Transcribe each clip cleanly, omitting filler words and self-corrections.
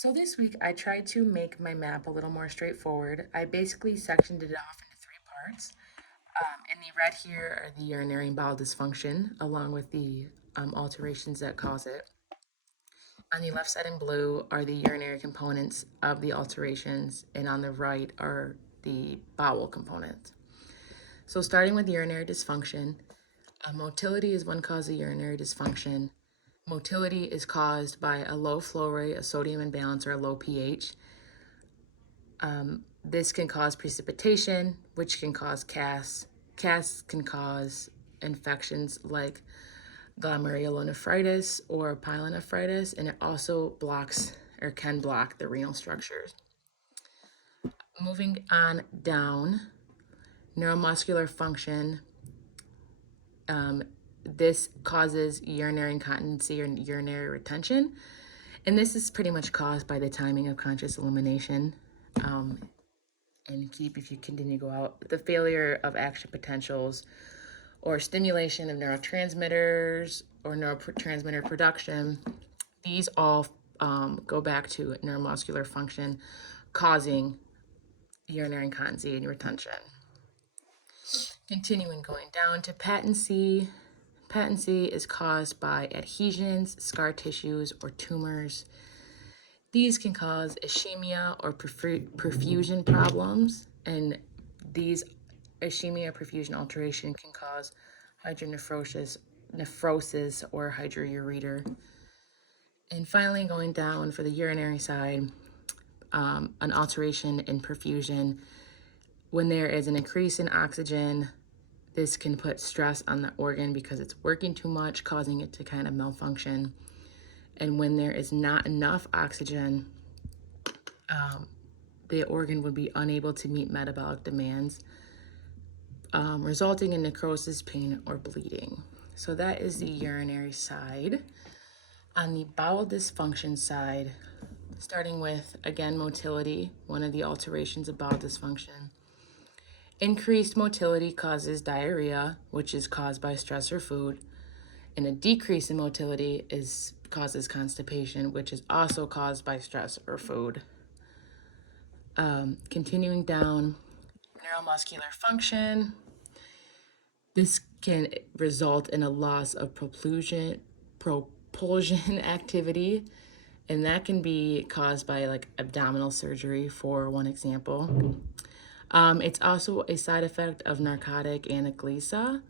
So this week I tried to make my map a little more straightforward. I basically sectioned it off into three parts. In the red here are the urinary and bowel dysfunction, along with the alterations that cause it. On the left side in blue are the urinary components of the alterations, and on the right are the bowel components. So starting with urinary dysfunction, motility is one cause of urinary dysfunction. Motility is caused by a low flow rate, a sodium imbalance, or a low pH. This can cause precipitation, which can cause CAS. CAS can cause infections like glomerulonephritis or pyelonephritis, and it also blocks or can block the renal structures. Moving on down, neuromuscular function. This causes urinary incontinency or urinary retention, and this is pretty much caused by the timing of conscious elimination. And if you continue to go out, the failure of action potentials or stimulation of neurotransmitters or neurotransmitter production, these all go back to neuromuscular function causing urinary incontinency and retention. Continuing going down to patency. Patency is caused by adhesions, scar tissues, or tumors. These can cause ischemia or perfusion problems, and these ischemia perfusion alteration can cause hydronephrosis or hydroureter. And finally, going down for the urinary side, an alteration in perfusion. When there is an increase in oxygen, this can put stress on the organ because it's working too much, causing it to kind of malfunction. And when there is not enough oxygen, the organ would be unable to meet metabolic demands, resulting in necrosis, pain, or bleeding. So that is the urinary side. On the bowel dysfunction side, starting with, again, motility, one of the alterations of bowel dysfunction. Increased motility causes diarrhea, which is caused by stress or food, and a decrease in motility causes constipation, which is also caused by stress or food. Continuing down, neuromuscular function. This can result in a loss of propulsion activity, and that can be caused by like abdominal surgery, for one example. It's also a side effect of narcotic analgesia,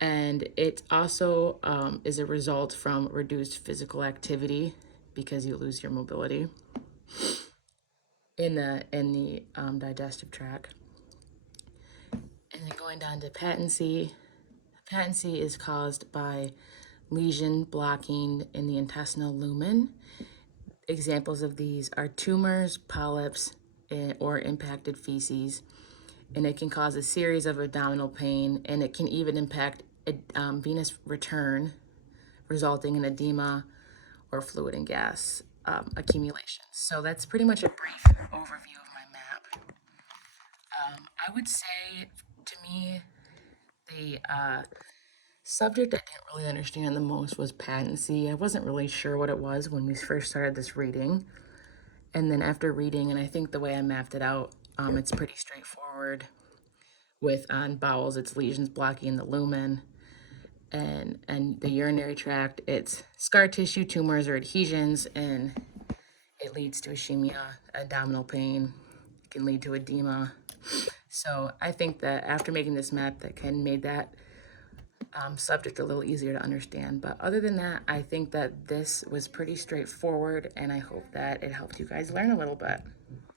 and it also is a result from reduced physical activity because you lose your mobility in the digestive tract. And then going down to patency. Patency is caused by lesion blocking in the intestinal lumen. Examples of these are tumors, polyps, or impacted feces, and it can cause a series of abdominal pain, and it can even impact venous return, resulting in edema or fluid and gas accumulation. So that's pretty much a brief overview of my map. I would say, to me, the subject I didn't really understand the most was patency. I wasn't really sure what it was when we first started this reading. And then after reading, and I think the way I mapped it out, it's pretty straightforward. With on bowels, it's lesions blocking the lumen, and the urinary tract, it's scar tissue, tumors, or adhesions, and it leads to ischemia, abdominal pain. It can lead to edema. So I think that after making this map, that kind of made that subject a little easier to understand. But other than that, I think that this was pretty straightforward, and I hope that it helped you guys learn a little bit.